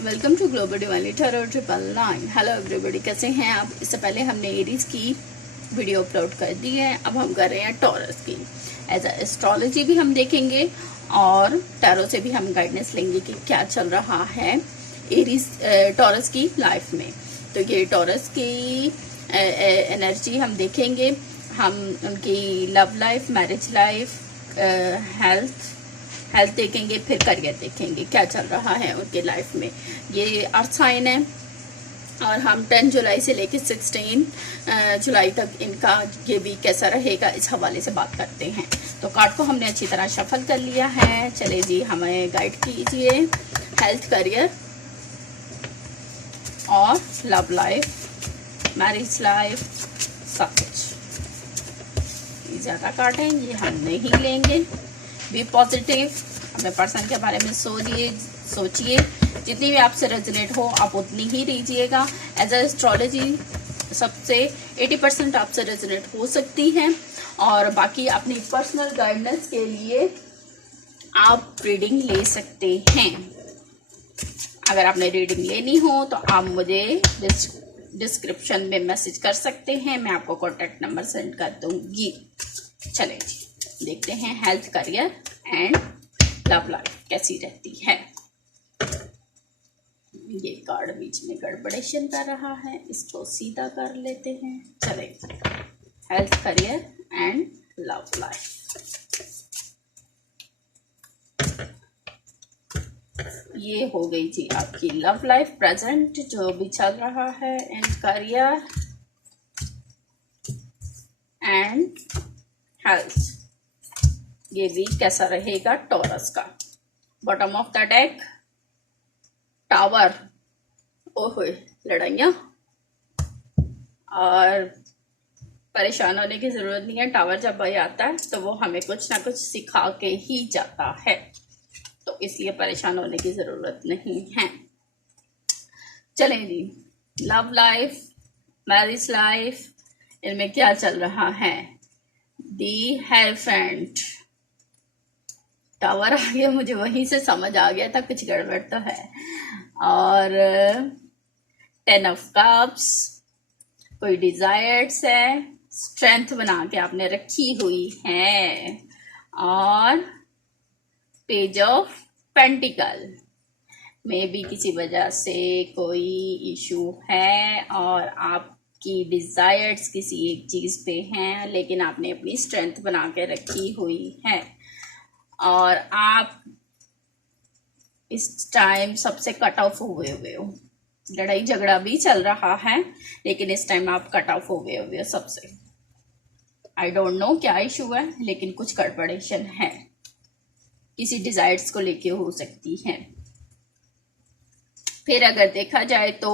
Welcome to global divinely tarot 999। Hello everybody, कैसे हैं आप। इससे पहले हमने एरीज की वीडियो अपलोड कर दी है, अब हम कर रहे हैं टॉरस की। एज अ एस्ट्रोलॉजी भी हम देखेंगे और टैरो से भी हम गाइडेंस लेंगे कि क्या चल रहा है एरीज टॉरस की लाइफ में। तो ये टॉरस की एनर्जी हम देखेंगे, हम उनकी love life, marriage life, health देखेंगे, फिर करियर देखेंगे क्या चल रहा है उनके लाइफ में। ये अर्थ साइन है और हम 10 जुलाई से लेकर 16 जुलाई तक इनका ये वीक कैसा रहेगा इस हवाले से बात करते हैं। तो कार्ड को हमने अच्छी तरह शफल कर लिया है। चले जी, हमें गाइड कीजिए हेल्थ, करियर और लव लाइफ, मैरिज लाइफ, सब कुछ। ज़्यादा कार्ड हैं, ये हम नहीं लेंगे। बी पॉजिटिव, अपने पर्सन के बारे में सोचिए, जितनी भी आपसे रेजोनेट हो आप उतनी ही लीजिएगा। एज अ एस्ट्रोलॉजी सबसे 80% आपसे रेजोनेट हो सकती है और बाकी अपनी पर्सनल गाइडेंस के लिए आप रीडिंग ले सकते हैं। अगर आपने रीडिंग लेनी हो तो आप मुझे डिस्क्रिप्शन में मैसेज कर सकते हैं, मैं आपको कॉन्टैक्ट नंबर सेंड कर दूंगी। चलें जी, देखते हैं health, career and love life कैसी रहती है। ये कार्ड बीच में गड़बड़ेशन कर रहा है, इसको सीधा कर लेते हैं। चलें, health, career and love life. ये हो गई जी आपकी लव लाइफ प्रेजेंट जो भी चल रहा है, एंड करियर एंड हेल्थ। ये वीक कैसा रहेगा टॉरस का। Bottom of the deck tower, ओहो लड़ाइयाँ, और परेशान होने की जरूरत नहीं है। टावर जब भाई आता है तो वो हमें कुछ ना कुछ सिखा के ही जाता है, तो इसलिए परेशान होने की जरूरत नहीं है। चलें जी, लव लाइफ, मैरिज लाइफ, इनमें क्या चल रहा है। दी हेरोफेंट, टावर आ गया, मुझे वहीं से समझ आ गया था कुछ गड़बड़ तो है। और 10 ऑफ कप्स, कोई डिजायर्स है, स्ट्रेंथ बना के आपने रखी हुई है। और पेज ऑफ पेंटिकल, में भी किसी वजह से कोई इशू है और आपकी डिजायर्स किसी एक चीज पे हैं, लेकिन आपने अपनी स्ट्रेंथ बना के रखी हुई है और आप इस टाइम सबसे कट ऑफ हुए हो। लड़ाई झगड़ा भी चल रहा है लेकिन इस टाइम आप कट ऑफ हुए हो सबसे। आई डोंट नो क्या इशू है, लेकिन कुछ गड़बड़ेशन है, किसी डिजायर्स को लेके हो सकती है। फिर अगर देखा जाए तो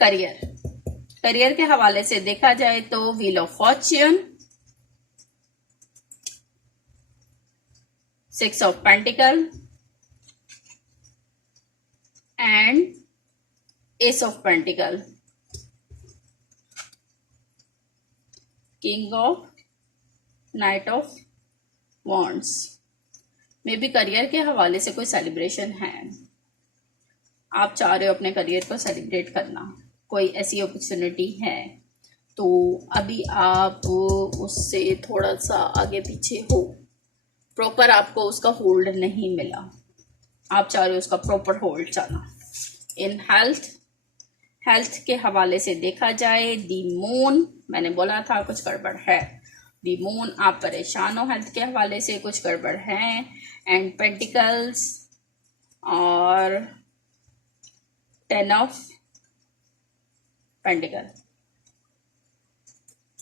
करियर के हवाले से देखा जाए तो wheel of Fortune, 6 of pentacle and S of pentacle, king of, night of wands. में भी करियर के हवाले से कोई सेलिब्रेशन है, आप चाह रहे हो अपने करियर को सेलिब्रेट करना, कोई ऐसी अपॉर्चुनिटी है तो अभी आप उससे थोड़ा सा आगे पीछे हो, प्रॉपर आपको उसका होल्ड नहीं मिला, आप चाह रहे हो उसका प्रॉपर होल्ड चाहना। इन हेल्थ के हवाले से देखा जाए, दी मून, मैंने बोला था कुछ गड़बड़ है। दी मून, आप परेशान हो हेल्थ के हवाले से, कुछ गड़बड़ है। एंड पेंटिकल्स और 10 ऑफ पेंटिकल,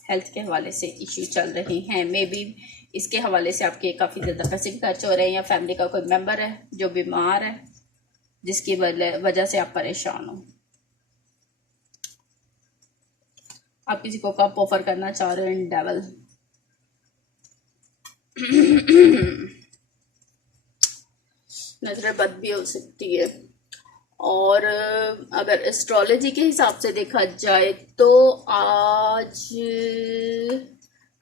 हेल्थ के हवाले से इश्यू चल रहे हैं। मे बी इसके हवाले से आपके काफ़ी ज़्यादा पैसे खर्च हो रहे हैं या फैमिली का कोई मेंबर है जो बीमार है जिसकी वजह से आप परेशान हो। आप किसी को कप ऑफर करना चाह रहे हो इन डेवल। नजर बद भी हो सकती है। और अगर एस्ट्रोलॉजी के हिसाब से देखा जाए तो आज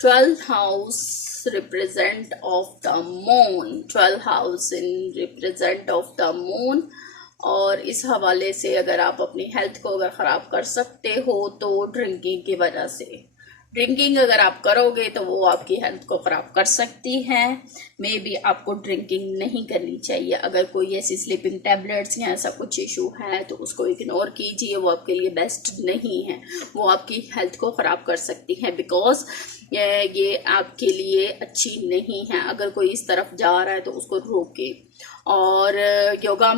12th house represent of the moon, 12th house in represent of the moon। और इस हवाले से अगर आप अपनी हेल्थ को अगर ख़राब कर सकते हो तो ड्रिंकिंग की वजह से, ड्रिंकिंग अगर आप करोगे तो वो आपकी हेल्थ को ख़राब कर सकती है। मे बी आपको ड्रिंकिंग नहीं करनी चाहिए। अगर कोई ऐसी स्लीपिंग टैबलेट्स या ऐसा कुछ इशू है तो उसको इग्नोर कीजिए, वो आपके लिए बेस्ट नहीं है, वो आपकी हेल्थ को ख़राब कर सकती है। बिकॉज ये आपके लिए अच्छी नहीं है। अगर कोई इस तरफ जा रहा है तो उसको रोके, और योगा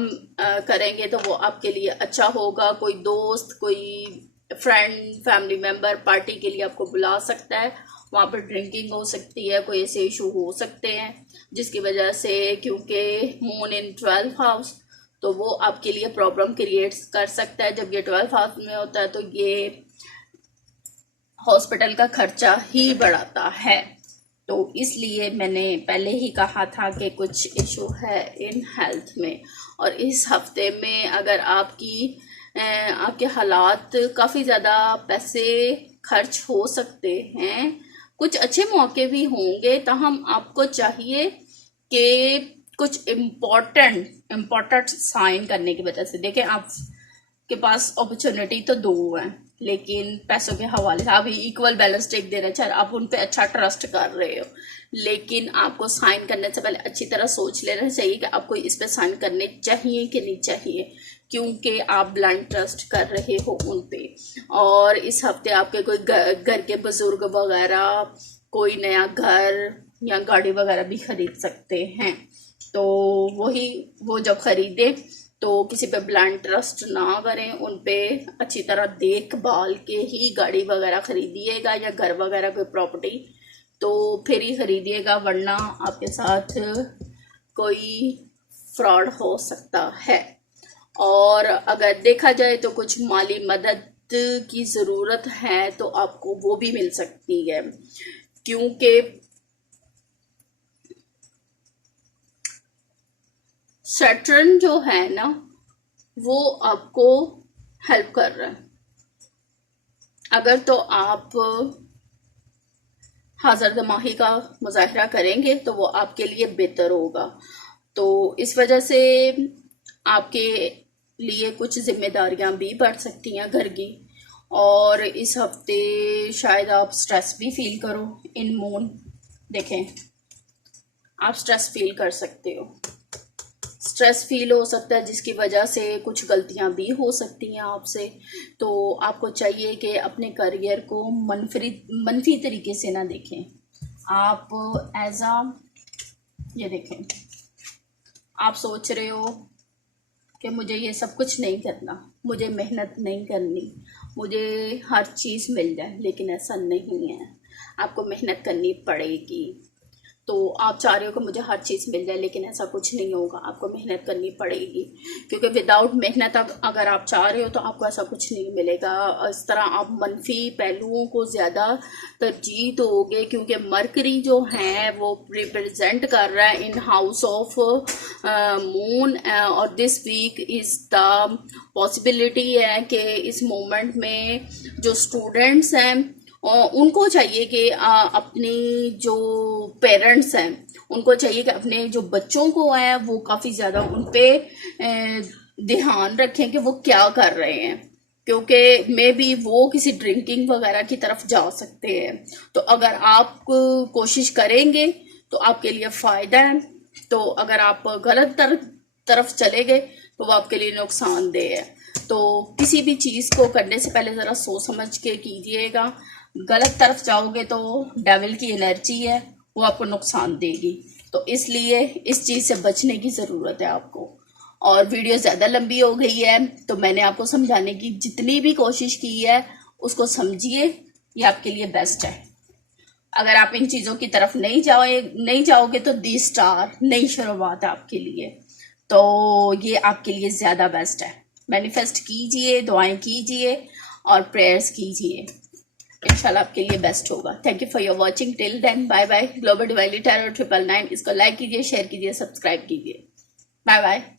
करेंगे तो वो आपके लिए अच्छा होगा। कोई दोस्त, कोई फ्रेंड, फैमिली मेम्बर पार्टी के लिए आपको बुला सकता है, वहाँ पर ड्रिंकिंग हो सकती है, कोई ऐसे इशू हो सकते हैं जिसकी वजह से, क्योंकि मून इन 12th हाउस, तो वो आपके लिए प्रॉब्लम क्रिएट कर सकता है। जब ये 12th हाउस में होता है तो ये हॉस्पिटल का खर्चा ही बढ़ाता है। तो इसलिए मैंने पहले ही कहा था कि कुछ इशू है इन हेल्थ में। और इस हफ्ते में अगर आपके हालात काफ़ी ज़्यादा पैसे खर्च हो सकते हैं, कुछ अच्छे मौके भी होंगे, ताहम आपको चाहिए कि कुछ इम्पोर्टेंट साइन करने की वजह से, देखें आपके पास अपॉर्चुनिटी तो दो हैं, लेकिन पैसों के हवाले से आप इक्वल बैलेंस टेक दे रहे हैं। आप उन पे अच्छा ट्रस्ट कर रहे हो, लेकिन आपको साइन करने से पहले अच्छी तरह सोच लेना चाहिए कि आपको इस पे साइन करने चाहिए कि नहीं चाहिए, क्योंकि आप ब्लाइंड ट्रस्ट कर रहे हो उन पे। और इस हफ्ते आपके कोई घर के बुजुर्ग वगैरह कोई नया घर या गाड़ी वगैरह भी खरीद सकते हैं। तो वो जब खरीदे तो किसी पे ब्लाइंड ट्रस्ट ना करें, उन पे अच्छी तरह देखभाल के ही गाड़ी वगैरह खरीदिएगा, या घर वगैरह कोई प्रॉपर्टी तो फिर ही खरीदिएगा, वरना आपके साथ कोई फ्रॉड हो सकता है। और अगर देखा जाए तो कुछ माली मदद की ज़रूरत है तो आपको वो भी मिल सकती है, क्योंकि सैटर्न जो है ना वो आपको हेल्प कर रहा है। अगर तो आप हाज़र दमाही का मुजाहरा करेंगे तो वो आपके लिए बेहतर होगा। तो इस वजह से आपके लिए कुछ जिम्मेदारियां भी बढ़ सकती हैं घर की। और इस हफ्ते शायद आप स्ट्रेस भी फील करो इन मून, देखें आप स्ट्रेस फील कर सकते हो, स्ट्रेस फील हो सकता है जिसकी वजह से कुछ गलतियां भी हो सकती हैं आपसे। तो आपको चाहिए कि अपने करियर को मनफी तरीके से ना देखें। आप ये देखें, आप सोच रहे हो कि मुझे ये सब कुछ नहीं करना, मुझे मेहनत नहीं करनी, मुझे हर चीज़ मिल जाए, लेकिन ऐसा नहीं है। आपको मेहनत करनी पड़ेगी। तो आप चाह रहे हो कि मुझे हर चीज़ मिल जाए, लेकिन ऐसा कुछ नहीं होगा, आपको मेहनत करनी पड़ेगी। क्योंकि विदाउट मेहनत अगर आप चाह रहे हो तो आपको ऐसा कुछ नहीं मिलेगा। इस तरह आप मनफी पहलुओं को ज़्यादा तरजीह दोगे, क्योंकि मरकरी जो है वो रिप्रेजेंट कर रहा है इन हाउस ऑफ मून। और this week is the possibility है कि इस मोमेंट में जो स्टूडेंट्स हैं उनको चाहिए कि अपनी जो पेरेंट्स हैं उनको चाहिए कि अपने जो बच्चों को है वो काफ़ी ज़्यादा उन पे ध्यान रखें कि वो क्या कर रहे हैं, क्योंकि मे बी वो किसी ड्रिंकिंग वगैरह की तरफ जा सकते हैं। तो अगर आप कोशिश करेंगे तो आपके लिए फ़ायदा है। तो अगर आप गलत तरफ चले गए तो वो आपके लिए नुकसानदेह है। तो किसी भी चीज़ को करने से पहले ज़रा सोच समझ के कीजिएगा। गलत तरफ जाओगे तो डेविल की एनर्जी है, वो आपको नुकसान देगी। तो इसलिए इस चीज़ से बचने की ज़रूरत है आपको। और वीडियो ज़्यादा लंबी हो गई है तो मैंने आपको समझाने की जितनी भी कोशिश की है उसको समझिए, ये आपके लिए बेस्ट है। अगर आप इन चीज़ों की तरफ नहीं जाओगे तो दी स्टार नई शुरुआत है आपके लिए। तो ये आपके लिए ज़्यादा बेस्ट है। मैनिफेस्ट कीजिए, दुआएं कीजिए और प्रेयर्स कीजिए, इंशाल्लाह आपके लिए बेस्ट होगा। Thank you for your watching, till then bye bye. Global divinely tarot 999 इसको लाइक कीजिए, शेयर कीजिए, सब्सक्राइब कीजिए। Bye bye.